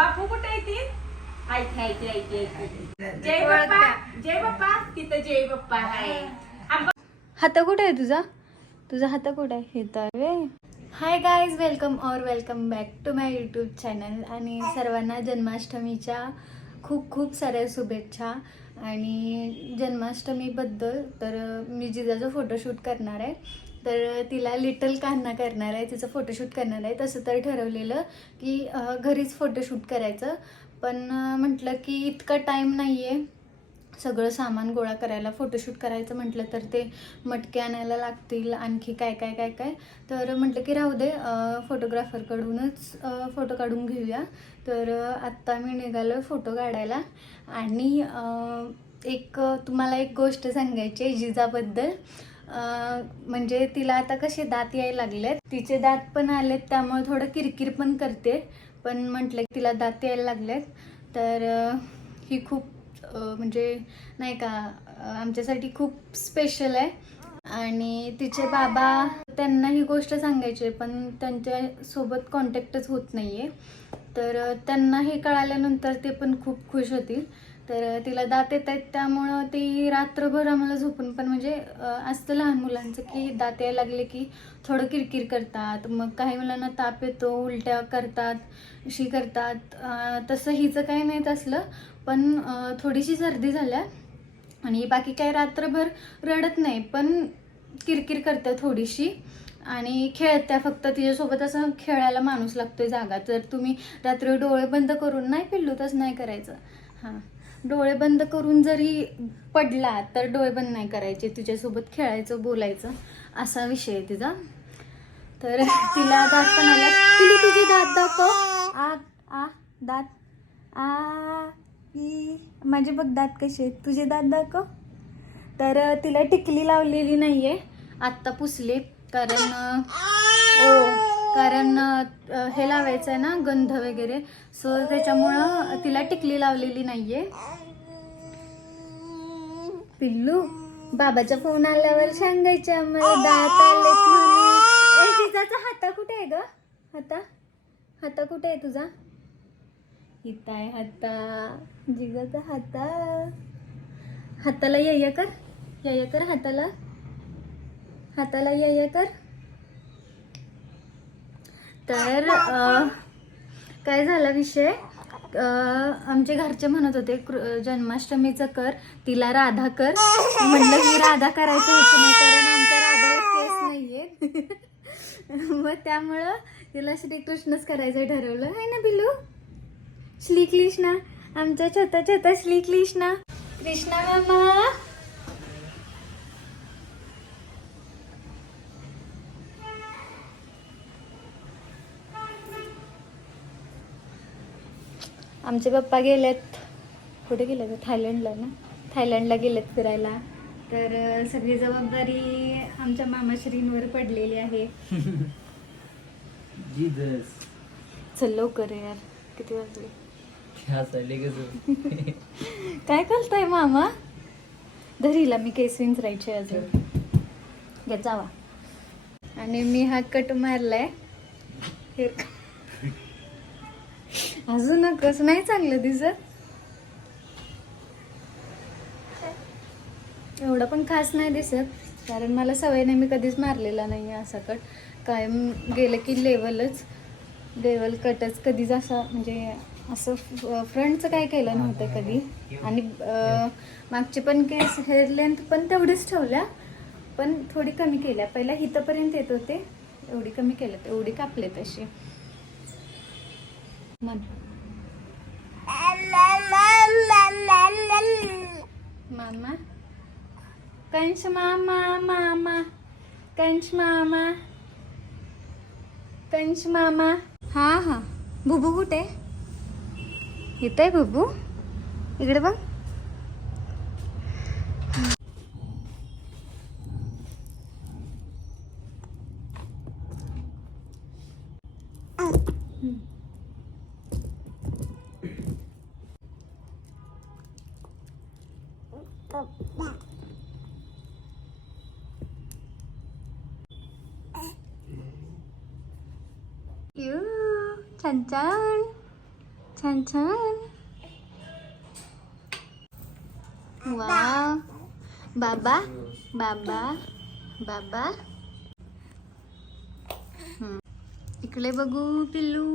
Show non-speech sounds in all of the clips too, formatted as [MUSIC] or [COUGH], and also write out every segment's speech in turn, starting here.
बापू कुठे येतील ऐक ऐक ऐक ऐक. जय बाप्पा जय बाप्पा तिथं जय बाप्पा आहे. हात कुठे आहे तुझा? तुझा हात कुठे आहे? व्हय. हाय गाईज वेलकम और welcome back to my YouTube channel आणि सर्वांना जन्माष्टमीच्या खूप खूप साऱ्या शुभेच्छा. आणि जन्माष्टमीबद्दल तर मी जिजाचं फोटोशूट करणार आहे. तर तिला लिटल कान्हा करणार आहे तिचं फोटोशूट करणार आहे. तसं तर ठरवलेलं की घरीच फोटोशूट करायचं. पण म्हटलं की इतका टाईम नाही आहे सगळं सामान गोळा करायला फोटोशूट करायचं म्हटलं तर ते मटके आणायला लागतील आणखी काय काय काय काय. तर म्हटलं की राहू दे फोटोग्राफरकडूनच फोटो काढून घेऊया. तर आत्ता मी निघालो फोटो काढायला. आणि एक तुम्हाला एक गोष्ट सांगायची आहे जिजाबद्दल. म्हणजे तिला आता कसे दात यायला लागलेत तिचे दात पण आलेत त्यामुळे थोडं किरकिर पण करते. पण म्हटलं की तिला दात यायला लागलेत. तर ही खूप म्हणजे नाही का आमच्यासाठी खूप स्पेशल आहे. आणि तिचे बाबा त्यांना ही गोष्ट सांगायची आहे पण त्यांच्यासोबत कॉन्टॅक्टच होत नाही आहे तर त्यांना हे कळाल्यानंतर ते पण खूप खुश होतील. तर तिला दात येत आहेत त्यामुळं ती रात्रभर आम्हाला झोपून पण म्हणजे असतं लहान मुलांचं की दात यायला लागले की थोडं किरकिर करतात मग काही मुलांना ताप येतो उलट्या करतात शी करतात. तसं हिचं काही नाही असलं पण थोडीशी सर्दी झाल्या आणि बाकी काही रात्रभर रडत नाही पण किरकिर करते थोडीशी आणि खेळत्या फक्त तिच्यासोबत असं खेळायला माणूस लागतोय जागा. तर तुम्ही रात्री डोळे बंद करून नाही पिल्लू तसं नाही करायचं. हां. डोळे बंद करून जरी पडला तर डोळे बंद नाही करायचे. तुझ्यासोबत खेळायचं बोलायचं असा विषय आहे तिचा. तर तिला दात पण आला पिलू तुझे दात दाखव. आ आ दात. आ ई. माझे बघ दात कसे आहेत. तुझे दात दाखव. तर तिला टिकली लावलेली नाही आहे आत्ता पुसले कारण ओ कारण हे लावायचं आहे ना गंध वगैरे. सो त्याच्यामुळं तिला टिकली लावलेली नाहीये. पिल्लू बाबाचा फोन आल्यावर सांगायच्या आम्हाला. दात आलेत म्हणून जिजाचा हाता कुठे आहे ग? हाता? हाता कुठे आहे तुझा? इथं आहे हाता. जिजाचा हाता. हाताला ये कर. ये कर हाताला. हाताला ये कर. तर काय झाला विषय? आमचे घरचे म्हणत होते कृ- जन्माष्टमीचं कर तिला राधा कर. म्हणलं मी राधा करायचं होतं नाही कारण आमच्या राधाला केस नाहीये [LAUGHS] मग त्यामुळं तिला श्रीकृष्णच करायचं ठरवलं. आहे ना बिलू? श्री कृष्णा. आमच्या छोटा छोटा श्री कृष्णा. कृष्णा मामा. आमचे पप्पा गेलेत. कुठे गेलेत? थायलंडला ना? थायलंडला गेलेत फिरायला. तर सगळी जबाबदारी आमच्या मामाश्रींवर पडलेली आहे. [LAUGHS] चल लवकर यार. किती वाजले? क्या [LAUGHS] करताय मामा? धरीला मी केस विंचरायचे अजून. [LAUGHS] घे जावा. आणि मी हा कट मारलाय. हेअर अजून कसं नाही चांगलं दिसत? एवढं पण खास नाही दिसत कारण मला सवय नाही मी कधीच मारलेला नाही असा कट. कायम गेलं की लेवलच लेवल कटच कधीच असा म्हणजे असं फ्रंटचं काय केलं नव्हतं कधी. आणि मागचे पण केस हेअर लेंथ पण तेवढीच ठेवल्या पण थोडी कमी केल्या. पहिल्या हिथपर्यंत येत होते एवढी कमी केलं एवढी कापले तशी. मन मामा? कंच मामा मामा. कंच मामा. कंच मामा. हा हा. बुबू कुठे? इथं आहे बुबू. इकडे बघ. यू छान छान छान छान वा बाबा बाबा बाबा इकडे बघू पिल्लू.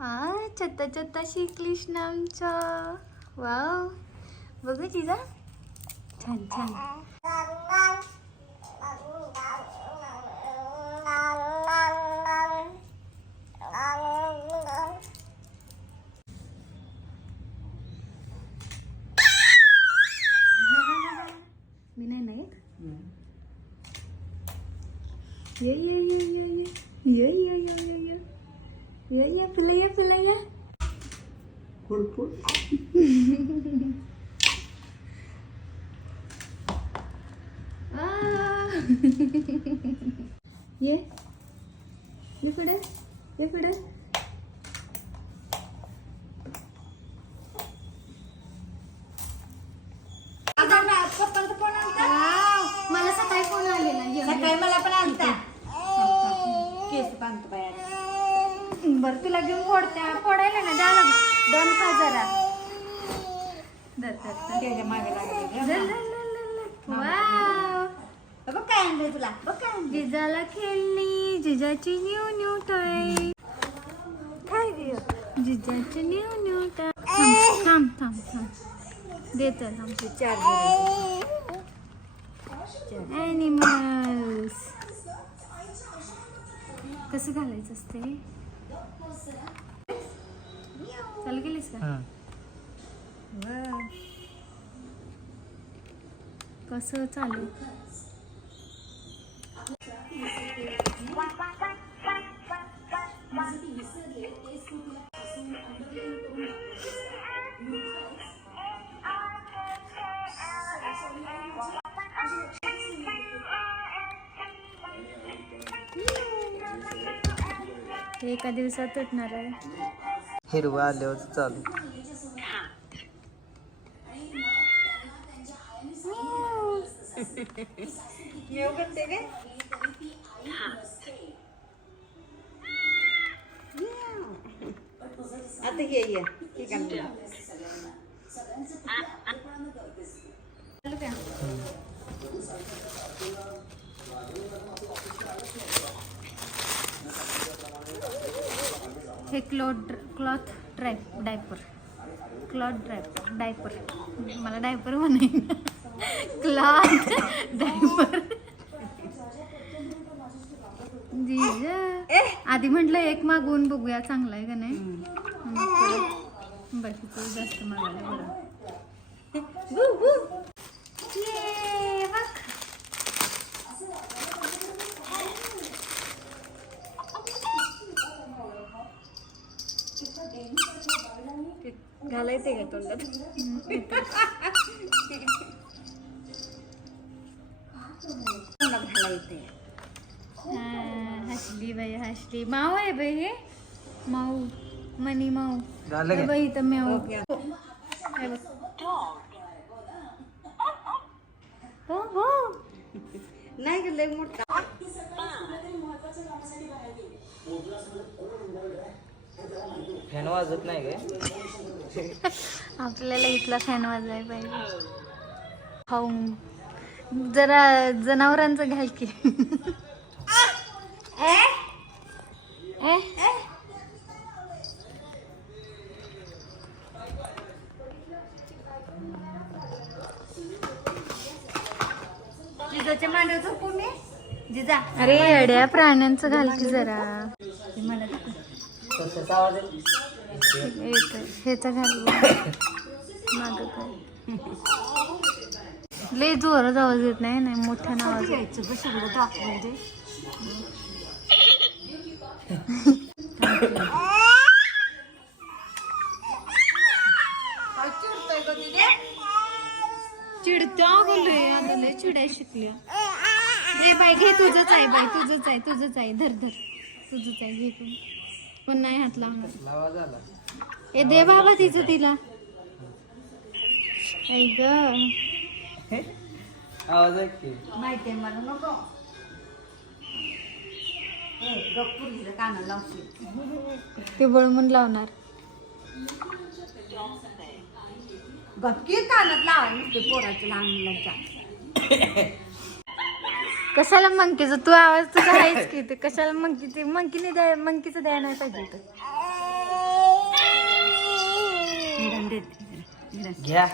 आ छत्ता छत्ता शिकलीस ना आमचा वाव. बघू तिचा. छान छान. मी नाही नाही ये ये ये ये ये ये ये ये ये ये ये ये फुलं ये फुलं ये आ. ये ये पुढे ये पुढे मला सकाळी फोन आलेला. सकाळी मला पण आणता केस बांधतो बाया बरं तुला घेऊन फोडत्या फोडायला ना द्या दोन खा जरा धर, धर, धर. त्याच्यामागे लागले धर, धर, धर, धर, धर. वाव. बघ काय आणलंय तुला बघ काय आणलंय. जिजाला खेळणी जिजाची न्यू न्यू टाय. काय गे जिजाची न्यू न्यू टाय. थांब थांब थांब थांब. देतो थांब. चार ॲनिमल्स कसं घालायचं असते? चालू केलीस का? कसं चालू? एका दिवसात तुटणार आहे. हिरवं आल्यावर चालू. काय? आता ये ये. ठीक आहे. तुला चालू का हे क्लॉथ क्लॉथ ड्रायप डायपर क्लॉथ ड्रायपर डायपर मला डायपर म्हणाय क्लॉथ डायपर जीजा. आधी म्हटलं एक मागवून बघूया चांगला आहे का नाही? बाकीचं जास्त मागायला बरं ये, बघ. घालायचंय का तोंडात? हा, हसली बाई हसली. माऊ आहे बाई हे. माऊ मनी माऊ. झालं हे का बाई इथं म्याऊ. ओके हे बघ. हो हो. नाही ग लय मोठा? फॅन वाजत नाही काय? आपल्याला इथला फॅन वाजलाय पाहिजे. खाऊन. जरा जनावरांचं घाल की? जिजाच्या जिजा. अरे येड्या प्राण्यांचं घाल की जरा. हे. कशाचा आवाज येतो? येत घाल माग काय लय जोरात आवाज येत नाही नाही मोठ्या नावाज येत यायचं बस दाखवून दे चिडत्या बोलले आता लय चिडाय शिकल्या. रे बाई घे तुझंच आहे बाई तुझंच आहे तुझंच आहे. धर धर. तुझंच आहे घे तू. पण नाही हात लावणार. हे दे बाबा तिचं तिला. ऐक आवाज ऐक माहिती आहे मला नको. ते बळमून लावणार. गपकी कानात लावायला पोराच्या लहान मुलांच्या. [LAUGHS] कशाला मंकीचं तू आवाज तुझा आहेच की ते कशाला मंकी ते मंकीने द्या मंकीचं द्यायला नाही पाहिजे होतं. घ्या